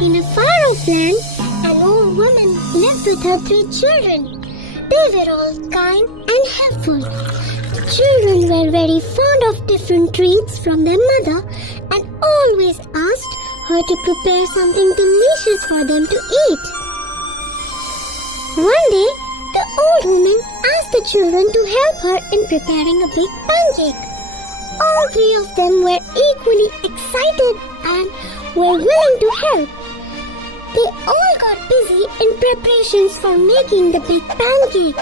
In a far-off land, an old woman lived with her 3 children. They were all kind and helpful. The children were very fond of different treats from their mother and always asked her to prepare something delicious for them to eat. One day, the old woman asked the children to help her in preparing a big pancake. All 3 of them were equally excited and were willing to help. They all got busy in preparations for making the big pancake.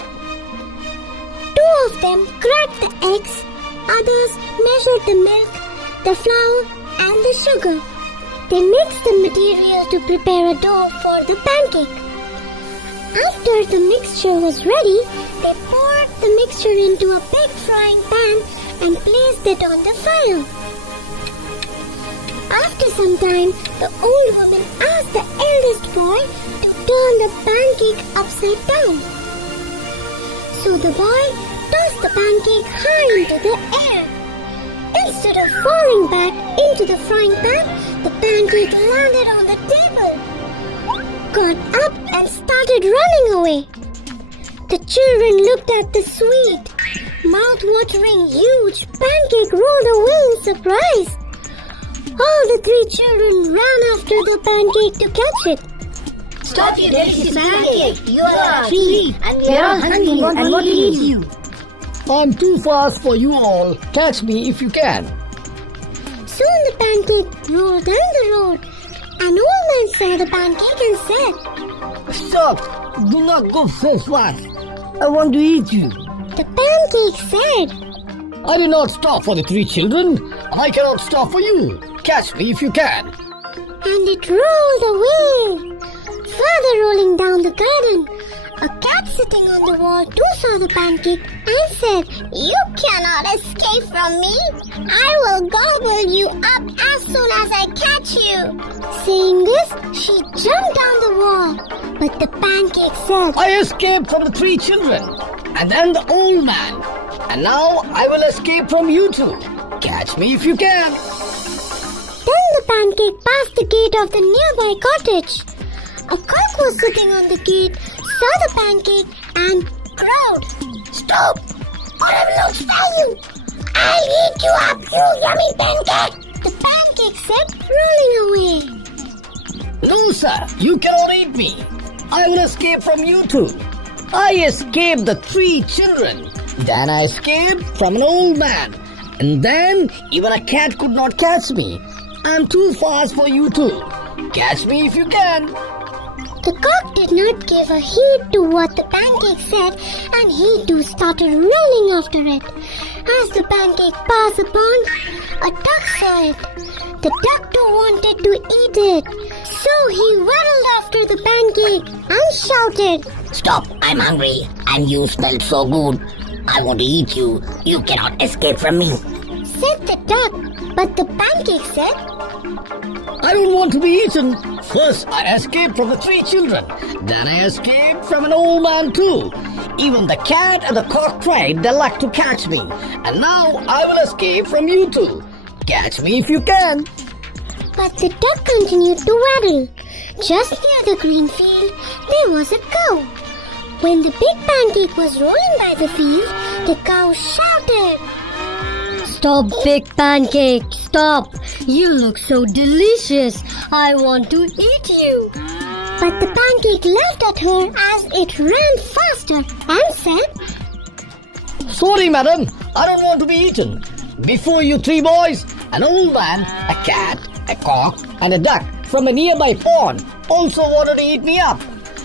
2 of them cracked the eggs, others measured the milk, the flour and the sugar. They mixed the material to prepare a dough for the pancake. After the mixture was ready, they poured the mixture into a big frying pan and placed it on the fire. After some time, the old woman asked the eldest boy to turn the pancake upside down. So the boy tossed the pancake high into the air. Instead of falling back into the frying pan, the pancake landed on the table, got up and started running away. The children looked at the sweet, mouth-watering, huge pancake rolled away in surprise. All the 3 children ran after the pancake to catch it. Stop your delicious pancake! You are hungry and we are hungry and want to eat you. I'm too fast for you all. Catch me if you can. Soon the pancake rolled down the road. An old man saw the pancake and said, Stop! Do not go so fast. I want to eat you. The pancake said, I did not stop for the 3 children, and I cannot stop for you. Catch me if you can. And it rolled away. Further rolling down the garden, a cat sitting on the wall too saw the pancake and said, You cannot escape from me. I will gobble you up as soon as I catch you. Saying this, she jumped down the wall. But the pancake said, I escaped from the 3 children, and then the old man. And now I will escape from you two. Catch me if you can. Then the pancake passed the gate of the nearby cottage. A cock was sitting on the gate, saw the pancake and crowed, Stop! Or I will not spare you! I'll eat you up, you yummy pancake! The pancake said, rolling away. No, sir, you cannot eat me. I will escape from you two. I escaped the 3 children. Then I escaped from an old man. And then even a cat could not catch me. I'm too fast for you two. Catch me if you can. The cock did not give a heed to what the pancake said, and he too started running after it. As the pancake passed upon, a duck saw it. The duck too wanted to eat it. So he waddled after the pancake and shouted, Stop! I'm hungry and you smell so good. I want to eat you. You cannot escape from me. Said the duck. But the pancake said, I don't want to be eaten. First, I escaped from the 3 children. Then I escaped from an old man too. Even the cat and the cock tried their luck to catch me. And now I will escape from you two. Catch me if you can. But the duck continued to waddle. Just near the green field, there was a cow. When the big pancake was rolling by the field, the cow shouted, Stop, big pancake, stop! You look so delicious. I want to eat you. But the pancake laughed at her as it ran faster and said, Sorry, madam. I don't want to be eaten. Before you 3 boys, an old man, a cat, a cock, and a duck from a nearby pond also wanted to eat me up.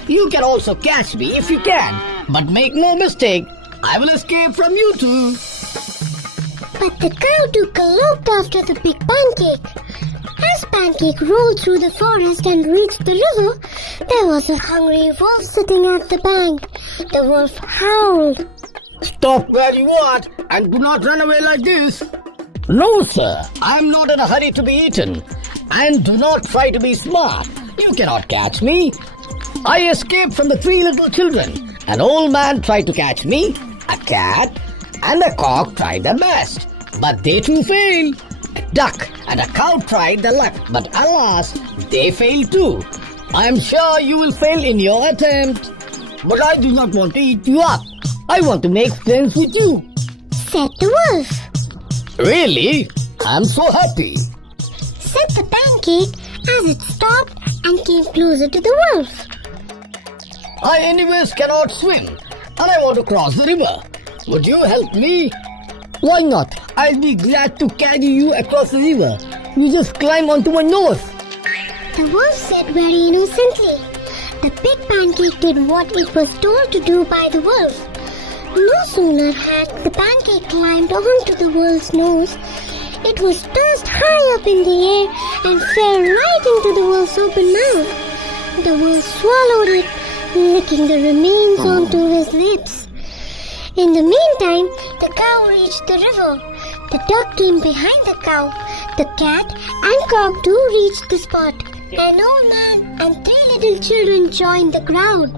You can also catch me if you can. But make no mistake, I will escape from you two. But the cow too galloped after the big pancake. As Pancake rolled through the forest and reached the river, there was a hungry wolf sitting at the bank. The wolf howled. Stop where you are and do not run away like this. No, sir, I am not in a hurry to be eaten. And do not try to be smart. You cannot catch me. I escaped from the 3 little children. An old man tried to catch me, a cat, and a cock tried their best. But they too failed. a duck, and a cow tried their luck, but alas, they failed too. I am sure you will fail in your attempt. But I do not want to eat you up. I want to make friends with you. said the wolf. Really? I'm so happy. Said the pancake as it stopped and came closer to the wolf. I anyways cannot swim, and I want to cross the river. Would you help me? Why not? I'll be glad to carry you across the river. You just climb onto my nose. The wolf said very innocently. The big pancake did what it was told to do by the wolf. No sooner had the pancake climbed onto the wolf's nose, it was tossed high up in the air and fell right into the wolf's open mouth. The wolf swallowed it, licking the remains onto his lips. In the meantime, the cow reached the river. The duck came behind the cow. The cat and cock too reached the spot. An old man and 3 little children joined the crowd.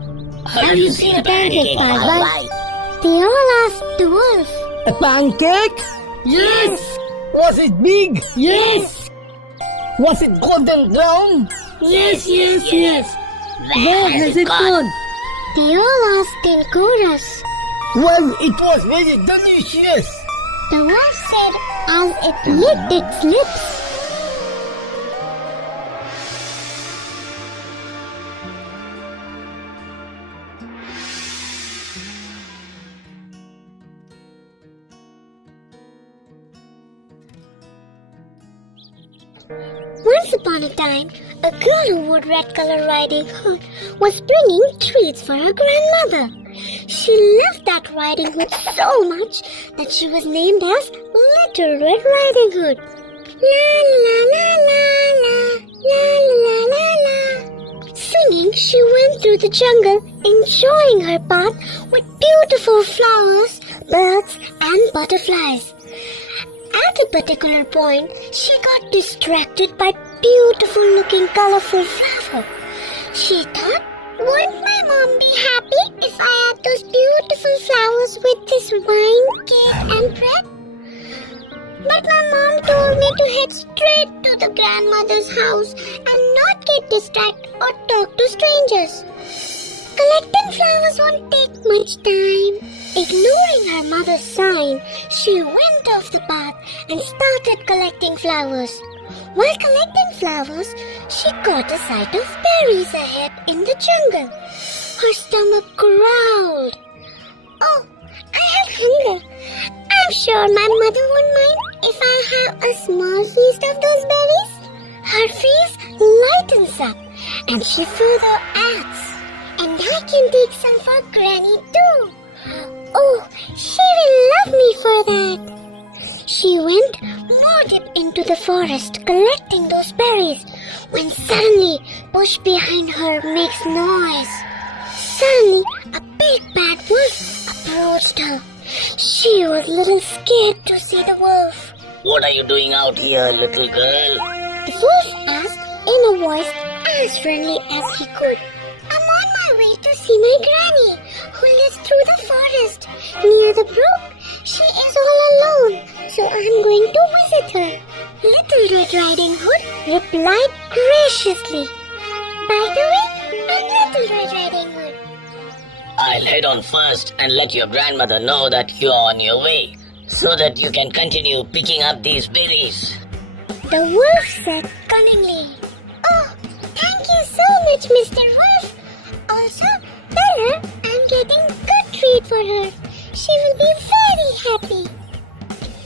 Have you seen a pancake pass by? They all asked the wolf. A pancake? Yes! Was it big? Yes! Was it golden brown? Yes! Where has it gone? They all asked in chorus. Well, it was very delicious. The wolf said as it licked its lips. Once upon a time, a girl who wore red color riding hood was bringing treats for her grandmother. She loved that riding hood so much that she was named as Little Red Riding Hood. La la la la la la la la la. Singing, she went through the jungle, enjoying her path with beautiful flowers, birds, and butterflies. At a particular point, she got distracted by beautiful-looking colorful flower. She thought, wouldn't my mom be happy if I had those beautiful flowers with this wine, cake, and bread? But my mom told me to head straight to the grandmother's house and not get distracted or talk to strangers. Collecting flowers won't take much time. Ignoring her mother's sign, she went off the path and started collecting flowers. While collecting flowers, she caught a sight of berries ahead in the jungle. Her stomach growled. Oh, I have hunger. I'm sure my mother won't mind if I have a small feast of those berries. Her face lightens up and she further adds, and I can take some for Granny too. Oh, she will love me for that. She went more deep into the forest collecting those berries when suddenly bush behind her makes noise. Suddenly, a big bad wolf approached her. She was a little scared to see the wolf. What are you doing out here, little girl? The wolf asked in a voice as friendly as he could. I'm on my way to see my granny, who lives through the forest near the brook. She is all alone, so I'm going to visit her. Little Red Riding Hood replied graciously. By the way, I'm Little Red Riding Hood. I'll head on first and let your grandmother know that you're on your way, so that you can continue picking up these berries. The wolf said cunningly. Oh, thank you so much, Mr. Wolf. Also, Bella, I'm getting good treat for her. She will be very happy.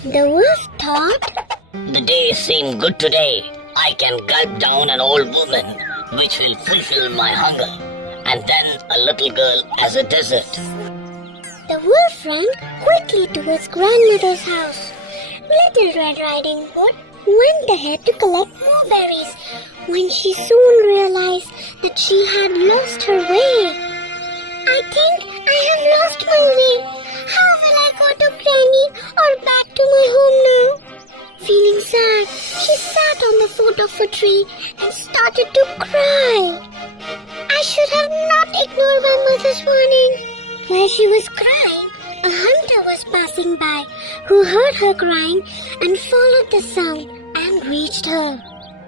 The wolf thought, The day seemed good today. I can gulp down an old woman, which will fulfill my hunger, and then a little girl as a dessert. The wolf ran quickly to his grandmother's house. Little Red Riding Hood went ahead to collect more berries when she soon realized that she had lost her way. I think I have lost my way. How will I go to Granny or back to my home now? Feeling sad, she sat on the foot of a tree and started to cry. I should have not ignored my mother's warning. While she was crying, a hunter was passing by who heard her crying and followed the sound reached her.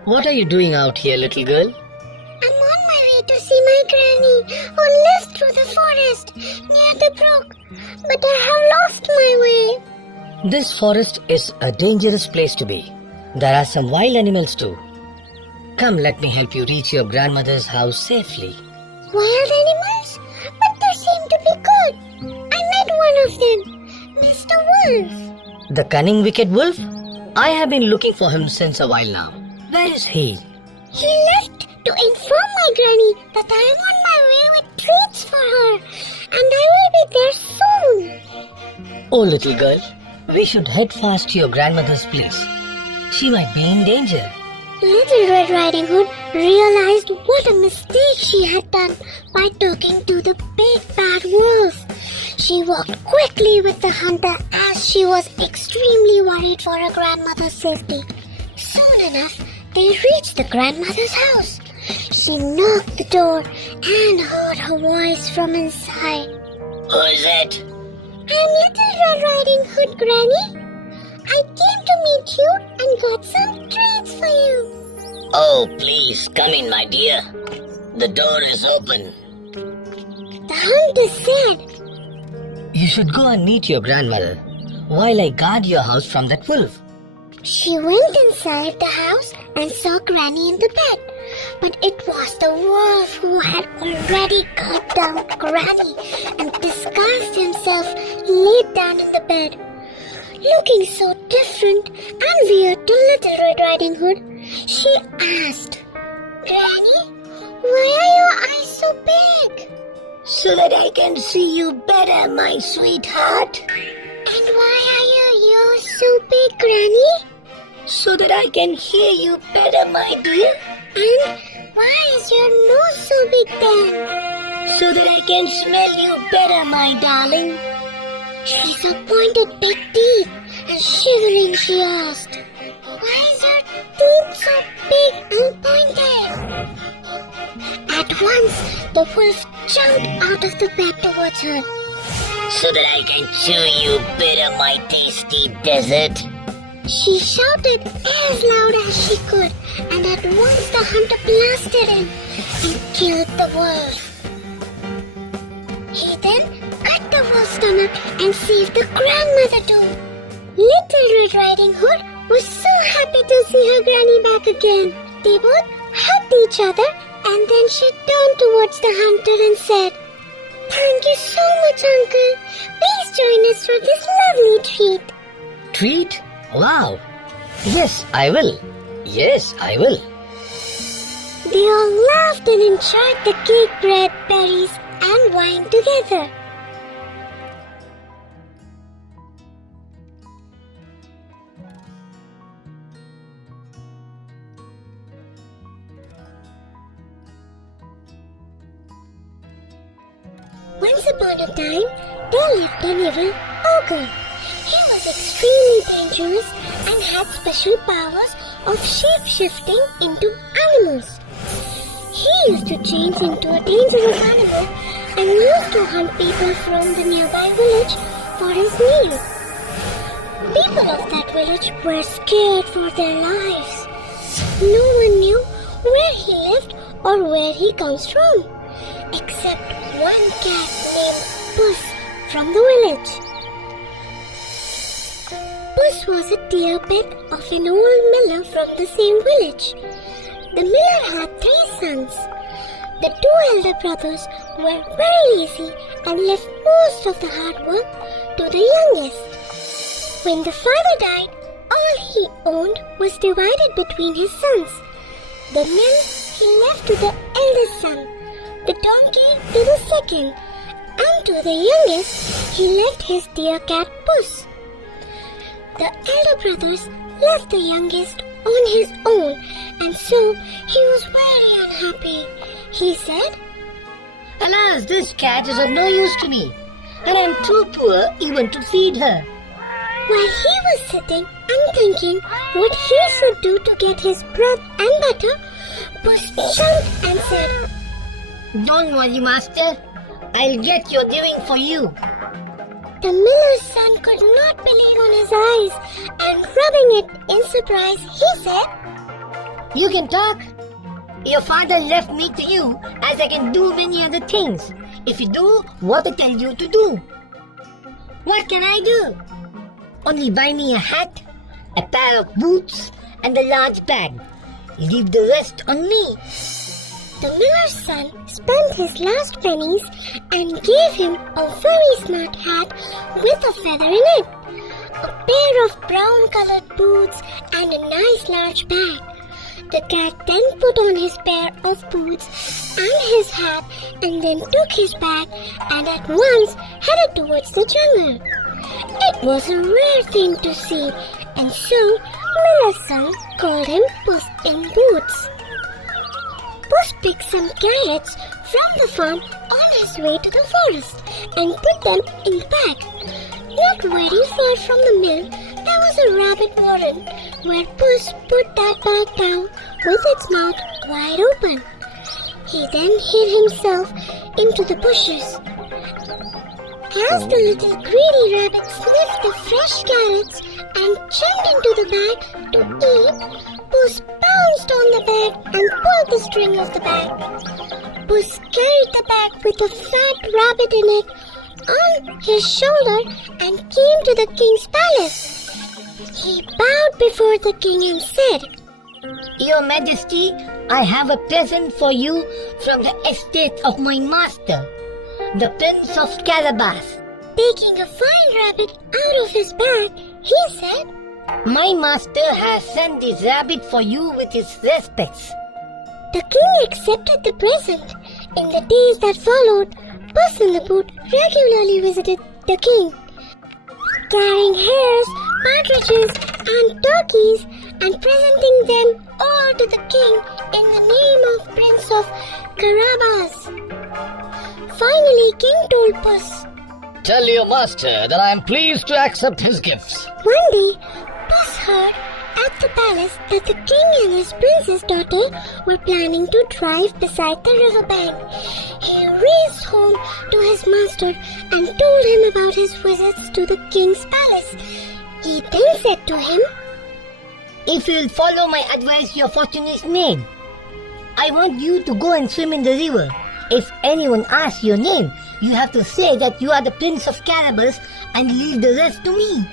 What are you doing out here, little girl? I'm on my way to see my granny who lives through the forest near the brook, but I have lost my way. This forest is a dangerous place to be. There are some wild animals too. Come, let me help you reach your grandmother's house safely. Wild animals? But they seem to be good. I met one of them, Mr. Wolf. The cunning wicked wolf? I have been looking for him since a while now. Where is he? He left to inform my granny that I am on my way with treats for her, and I will be there soon. Oh, little girl, we should head fast to your grandmother's place. She might be in danger. Little Red Riding Hood realized what a mistake she had done by talking to the big bad wolf. She walked quickly with the hunter as she was extremely worried for her grandmother's safety. Soon enough, they reached the grandmother's house. She knocked the door and heard her voice from inside. Who is it? I'm Little Red Riding Hood, Granny. I came to meet you and got some treats for you. Oh, please, come in, my dear. The door is open. The hunter said. You should go and meet your grandmother while I guard your house from that wolf. She went inside the house and saw Granny in the bed. But it was the wolf who had already cut down Granny and disguised himself laid down in the bed. Looking so different and weird to Little Red Riding Hood, she asked, Granny, why are your eyes so big? So that I can see you better, my sweetheart. And why are your ears so big, Granny? So that I can hear you better, my dear. And why is your nose so big then? So that I can smell you better, my darling. She pointed big teeth and shivering she asked, why is your teeth so big and pointed? At once, the wolf jumped out of the bed towards her. So that I can chew you better, my tasty dessert. She shouted as loud as she could, and at once the hunter blasted in and killed the wolf. He then cut the wolf's stomach and saved the grandmother too. Little Red Riding Hood was so happy to see her granny back again. They both hugged each other, and then she turned towards the hunter and said, Thank you so much, Uncle. Please join us for this lovely treat. Treat? Wow. Yes, I will. Yes, I will. They all laughed and enjoyed the cake, bread, berries, and wine together. Once upon a time, there lived an evil ogre. He was extremely dangerous and had special powers of shape-shifting into animals. He used to change into a dangerous animal and used to hunt people from the nearby village for his meal. People of that village were scared for their lives. No one knew where he lived or where he comes from, except one cat named Puss from the village. Puss was a dear pet of an old miller from the same village. The miller had 3 sons. The 2 elder brothers were very lazy and left most of the hard work to the youngest. When the father died, all he owned was divided between his sons. The mill he left to the eldest son, the donkey to the second, and to the youngest he left his dear cat Puss. The elder brothers left the youngest on his own, and so he was very unhappy. He said, Alas, this cat is of no use to me, and I am too poor even to feed her. While he was sitting and thinking what he should do to get his bread and butter, Puss jumped and said, Don't worry, master. I'll get your living for you. The The miller's son could not believe on his eyes, and rubbing it in surprise, he said, You can talk. Your father left me to you as I can do many other things. If you do what I tell you to do. What can I do? Only buy me a hat, a pair of boots, and a large bag. Leave the rest on me. The miller's son spent his last pennies and gave him a very smart hat with a feather in it, a pair of brown-colored boots, and a nice large bag. The cat then put on his pair of boots and his hat and then took his bag and at once headed towards the jungle. It was a rare thing to see, and so miller's son called him Puss in Boots. Puss picked some carrots from the farm on his way to the forest and put them in the bag. Not very far from the mill, there was a rabbit warren where Puss put that bag down with its mouth wide open. He then hid himself into the bushes. As the little greedy rabbit sniffed the fresh carrots and jumped into the bag to eat, Puss pounced on the bag and pulled the string of the bag. Puss carried the bag with a fat rabbit in it on his shoulder and came to the king's palace. He bowed before the king and said, Your Majesty, I have a present for you from the estate of my master, the Prince of Carabas. Taking a fine rabbit out of his bag, he said, My master has sent this rabbit for you with his respects. The king accepted the present. In the days that followed, Puss in the Boot regularly visited the king, carrying hares, partridges, and turkeys, and presenting them all to the king in the name of Prince of Carabas. Finally, King told Puss, Tell your master that I am pleased to accept his gifts. One day, Puss heard at the palace that the king and his princess daughter were planning to drive beside the riverbank. He raced home to his master and told him about his visits to the king's palace. He then said to him, If you will follow my advice, your fortune is made. I want you to go and swim in the river. If anyone asks your name, you have to say that you are the Prince of Carabas and leave the rest to me.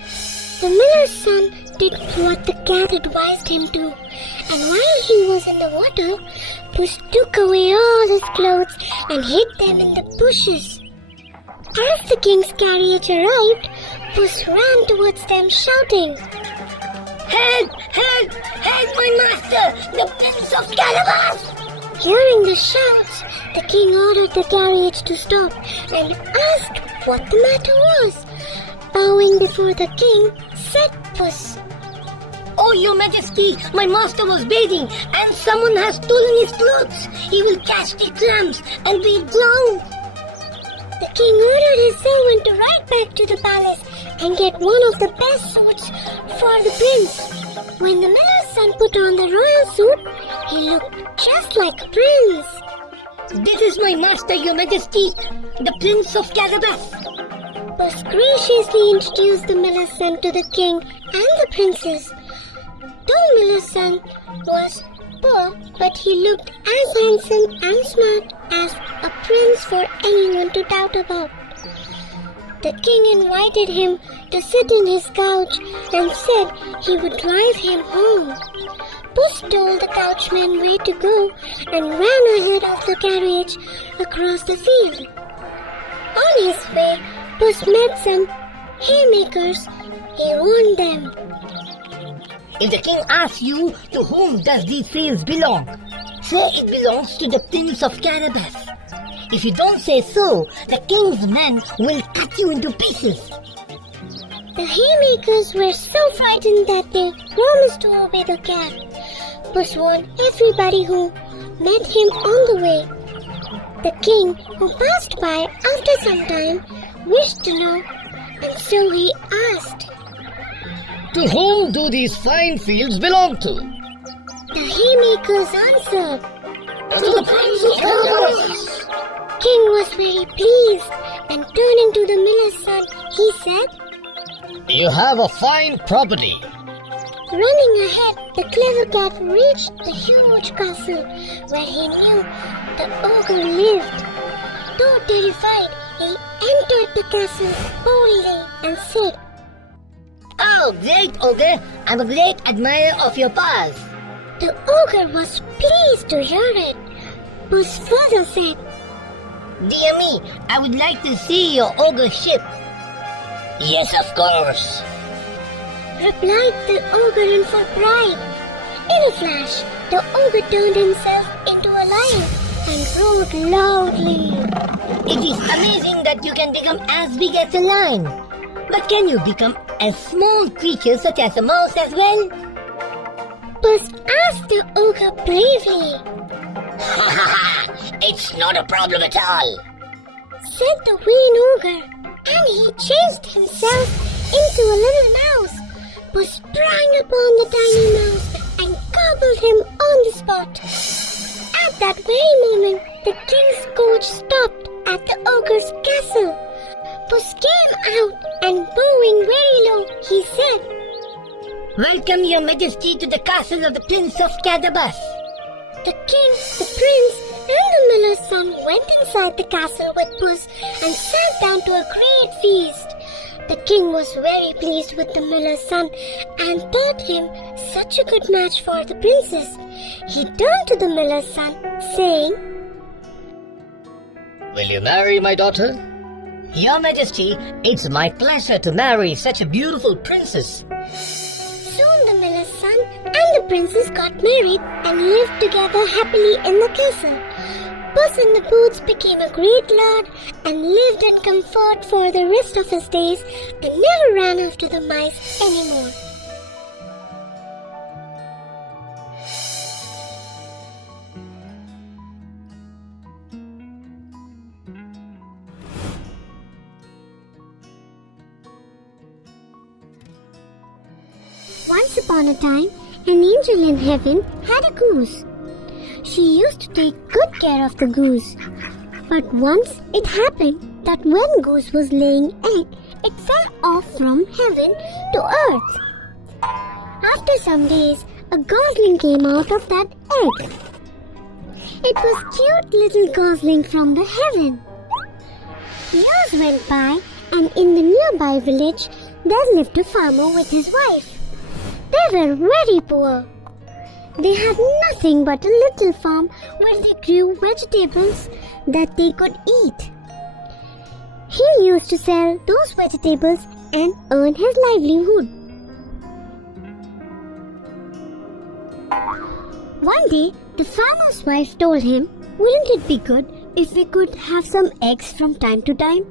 The miller's son did what the cat advised him to, and while he was in the water, Puss took away all his clothes and hid them in the bushes. As the king's carriage arrived, Puss ran towards them shouting, Help! Help! Help my master, the Prince of Carabas! Hearing the shouts, the king ordered the carriage to stop and asked what the matter was. Bowing before the king, said Puss, Oh, your majesty, my master was bathing and someone has stolen his clothes. He will catch the cramps and be drowned. The king ordered his servant to ride back to the palace and get one of the best suits for the prince. When the miller's son put on the royal suit, he looked just like a prince. This is my master, your majesty, the Prince of Carabas. Puss graciously introduced the miller's son to the king and the princess. Though miller's son was poor, but he looked as handsome and smart as a prince for anyone to doubt about. The king invited him to sit in his couch and said he would drive him home. Puss told the coachman where to go and ran ahead of the carriage across the field. On his way, Puss met some haymakers. He warned them. If the king asks you to whom does these fields belong, say it belongs to the Prince of Carabas. If you don't say so, the king's men will cut you into pieces. The haymakers were so frightened that they promised to obey the cat. Puss warned everybody who met him on the way. The king, who passed by after some time, wished to know, and so he asked, To whom do these fine fields belong to? The haymakers answered, To the Prince of Carabas. King was very pleased and turning to the miller's son, he said, You have a fine property. Running ahead, the clever cat reached the huge castle where he knew the ogre lived. Though terrified, he entered the castle boldly and said, Oh, great ogre, I'm a great admirer of your powers. The ogre was pleased to hear it. Puss further said, Dear me, I would like to see your ogre ship. Yes, of course. replied the ogre in full pride. In a flash, the ogre turned himself into a lion and roared loudly. It is amazing that you can become as big as a lion. But can you become a small creature such as a mouse as well? Puss asked the ogre bravely, It's not a problem at all. said the vain ogre, and he changed himself into a little mouse. Puss sprang upon the tiny mouse and gobbled him on the spot. At that very moment, the king's coach stopped at the ogre's castle. Puss came out and bowing very low, he said, Welcome, your majesty, to the castle of the Prince of Cadabas. The king, the prince, and the miller's son went inside the castle with Puss and sat down to a great feast. The king was very pleased with the miller's son and thought him such a good match for the princess. He turned to the miller's son, saying, Will you marry my daughter? Your majesty, it's my pleasure to marry such a beautiful princess. Soon the miller's son and the princess got married and lived together happily in the castle. Puss in the Boots became a great lord and lived in comfort for the rest of his days and never ran after the mice anymore. Once upon a time, an angel in heaven had a goose. She used to take good care of the goose. But once it happened that when goose was laying egg, it fell off from heaven to earth. After some days, a gosling came out of that egg. It was cute little gosling from the heaven. Years went by, and in the nearby village, there lived a farmer with his wife. They were very poor. They had nothing but a little farm where they grew vegetables that they could eat. He used to sell those vegetables and earn his livelihood. One day, the farmer's wife told him, "Wouldn't it be good if we could have some eggs from time to time?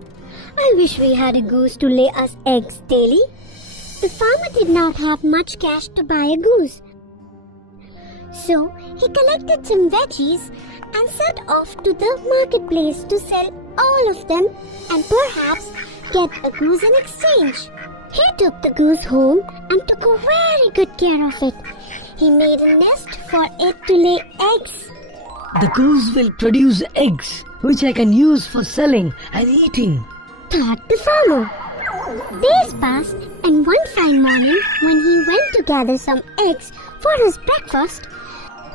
I wish we had a goose to lay us eggs daily." The farmer did not have much cash to buy a goose. So he collected some veggies and set off to the marketplace to sell all of them and perhaps get a goose in exchange. He took the goose home and took a very good care of it. He made a nest for it to lay eggs. The goose will produce eggs, which I can use for selling and eating, thought the farmer. Days passed, and one fine morning, when he went to gather some eggs for his breakfast,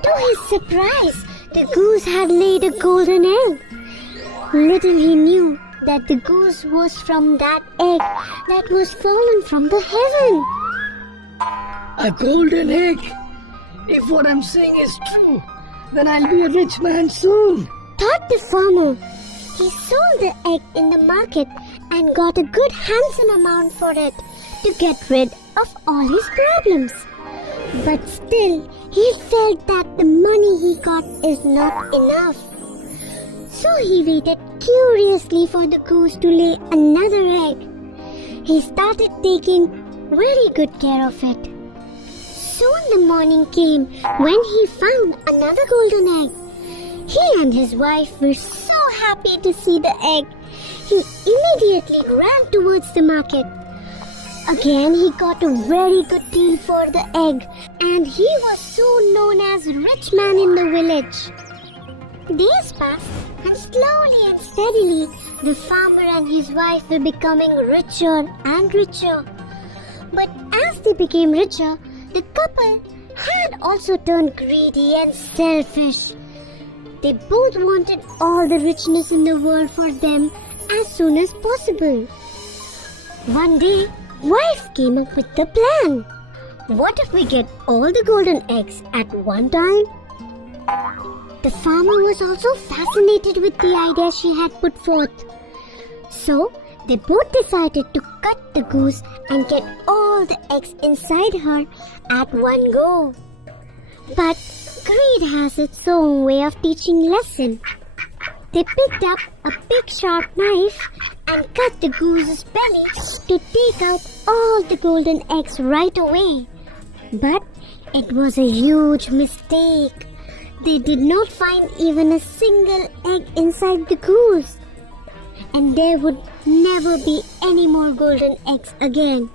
to his surprise, the goose had laid a golden egg. Little he knew that the goose was from that egg that was fallen from the heaven. a golden egg. If what I'm saying is true, then I'll be a rich man soon. Thought the farmer. He sold the egg in the market and got a good handsome amount for it to get rid of all his problems. But still, he felt that the money he got is not enough. So he waited curiously for the goose to lay another egg. He started taking very good care of it. Soon the morning came when he found another golden egg. He and his wife were so happy to see the egg. He immediately ran towards the market. Again, he got a very good deal for the egg, and he was soon known as rich man in the village. Days passed, And slowly and steadily, the farmer and his wife were becoming richer and richer. But as they became richer, the couple had also turned greedy and selfish. They both wanted all the richness in the world for them as soon as possible. One day, wife came up with the plan. What if we get all the golden eggs at one time? The farmer was also fascinated with the idea she had put forth. So, they both decided to cut the goose and get all the eggs inside her at one go. But greed has its own way of teaching lesson. They picked up a big sharp knife and cut the goose's belly to take out all the golden eggs right away. But it was a huge mistake. They did not find even a single egg inside the goose. And there would never be any more golden eggs again.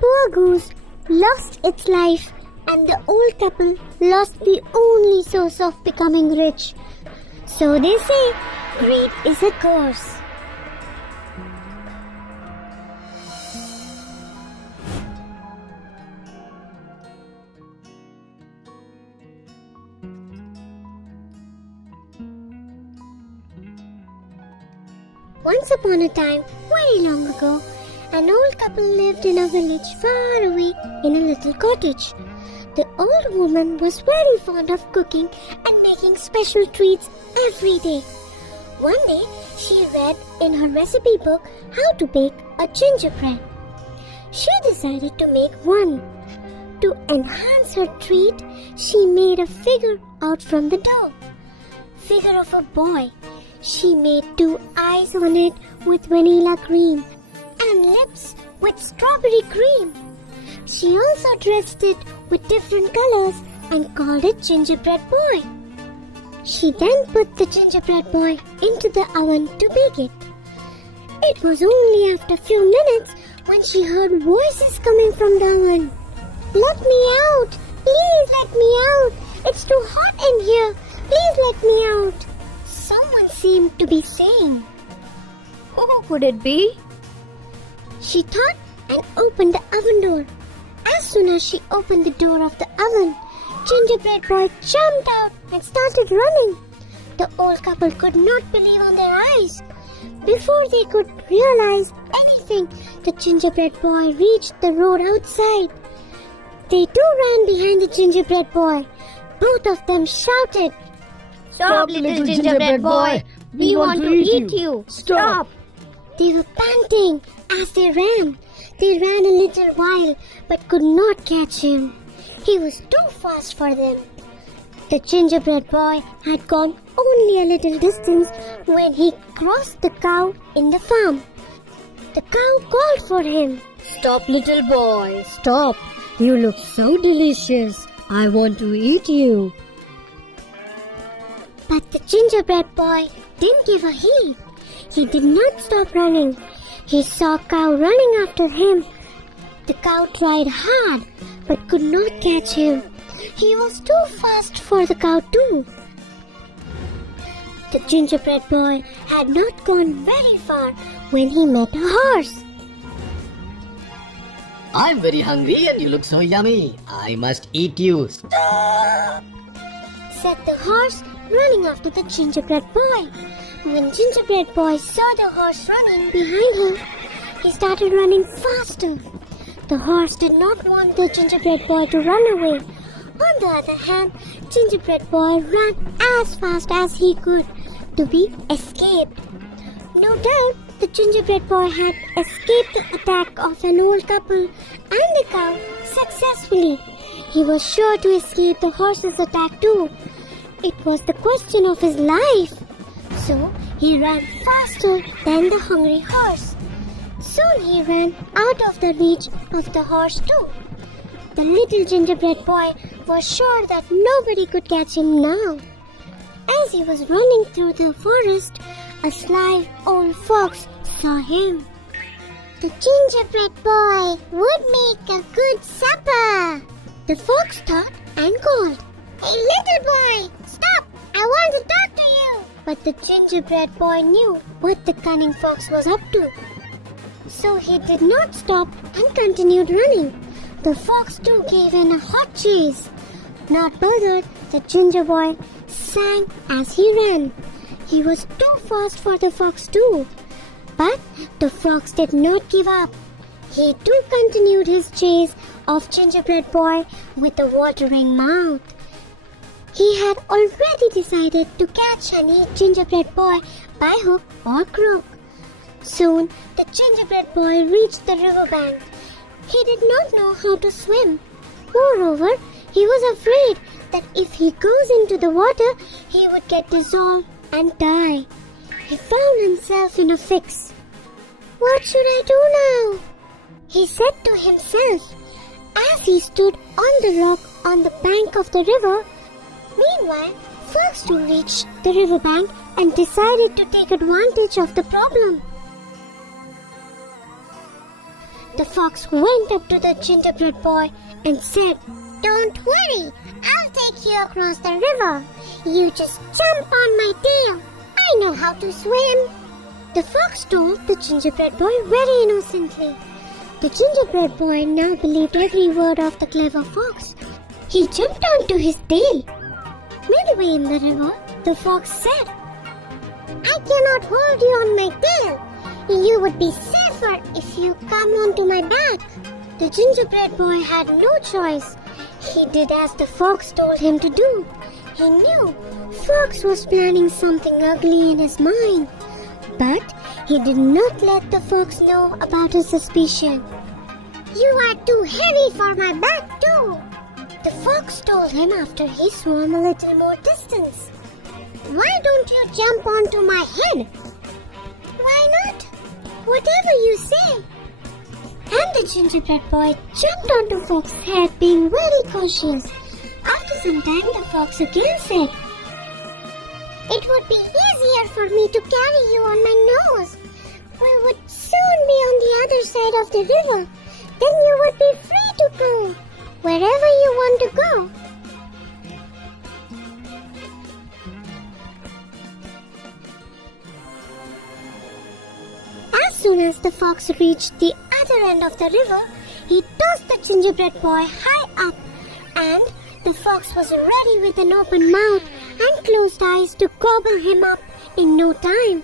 Poor goose lost its life, and the old couple lost the only source of becoming rich. So they say, greed is a curse. Once upon a time, very long ago, an old couple lived in a village far away in a little cottage. The old woman was very fond of cooking and making special treats every day. One day, she read in her recipe book how to bake a gingerbread. She decided to make one. To enhance her treat, she made a figure out from the dough. Figure of a boy. She made 2 eyes on it with vanilla cream and lips with strawberry cream. She also dressed it with different colors and called it Gingerbread Boy. She then put the gingerbread boy into the oven to bake it. It was only after a few minutes when she heard voices coming from the oven. "Let me out! Please let me out! It's too hot in here! Please let me out!" Someone seemed to be saying. Who could it be? She thought and opened the oven door. As soon as she opened the door of the oven, Gingerbread Boy jumped out and started running. The old couple could not believe on their eyes. Before they could realize anything, the Gingerbread Boy reached the road outside. They too ran behind the Gingerbread Boy. Both of them shouted, Stop, little gingerbread boy! We want to eat you! Stop! They were panting as they ran. They ran a little while but could not catch him. He was too fast for them. The gingerbread boy had gone only a little distance when he crossed the cow in the farm. The cow called for him. Stop, little boy! Stop! You look so delicious! I want to eat you! But the gingerbread boy didn't give a heed. He did not stop running. He saw cow running after him. The cow tried hard but could not catch him. He was too fast for the cow too. The gingerbread boy had not gone very far when he met a horse. I'm very hungry and you look so yummy. I must eat you. Stop! Said the horse, running after the gingerbread boy. When gingerbread boy saw the horse running behind him, he started running faster. The horse did not want the gingerbread boy to run away. On the other hand, gingerbread boy ran as fast as he could to be escaped. No doubt, the gingerbread boy had escaped the attack of an old couple and the cow successfully. He was sure to escape the horse's attack too. It was the question of his life. So he ran faster than the hungry horse. Soon he ran out of the reach of the horse too. The little gingerbread boy was sure that nobody could catch him now. As he was running through the forest, a sly old fox saw him. The gingerbread boy would make a good supper. The fox thought and called, "Hey little boy, stop! I want to talk to you." But the gingerbread boy knew what the cunning fox was up to. So he did not stop and continued running. The fox too gave in a hot chase. Not bothered, the ginger boy sang as he ran. He was too fast for the fox too. But the fox did not give up. He too continued his chase of gingerbread boy with a watering mouth. He had already decided to catch and eat gingerbread boy by hook or crook. Soon the gingerbread boy reached the riverbank. He did not know how to swim. Moreover, he was afraid that if he goes into the water, he would get dissolved and die. He found himself in a fix. What should I do now? He said to himself as he stood on the rock on the bank of the river. Meanwhile, Fox too reached the riverbank and decided to take advantage of the problem. The fox went up to the gingerbread boy and said, "Don't worry, I'll take you across the river. You just jump on my tail. I know how to swim." The fox told the gingerbread boy very innocently. The gingerbread boy now believed every word of the clever fox. He jumped onto his tail. Midway in the river, the fox said, "I cannot hold you on my tail. You would be safer if you come onto my back." The gingerbread boy had no choice. He did as the fox told him to do. He knew Fox was planning something ugly in his mind. But he did not let the fox know about his suspicion. "You are too heavy for my back too," the fox told him after he swam a little more distance. "Why don't you jump onto my head?" "Why not? Whatever you say." And the gingerbread boy jumped onto Fox's head, being very cautious. After some time, the fox again said, "It would be easier for me to carry you on my nose. We would soon be on the other side of the river. Then you would be free to go wherever you want to go." As soon as the fox reached the other end of the river, he tossed the gingerbread boy high up, and the fox was ready with an open mouth and closed eyes to gobble him up in no time.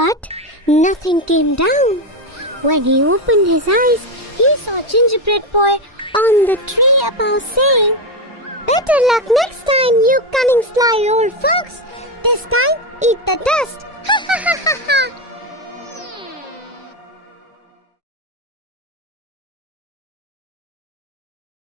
But nothing came down. When he opened his eyes, he saw gingerbread boy on the tree above saying, "Better luck next time, you cunning sly old fox. This time, eat the dust. Ha ha ha ha ha."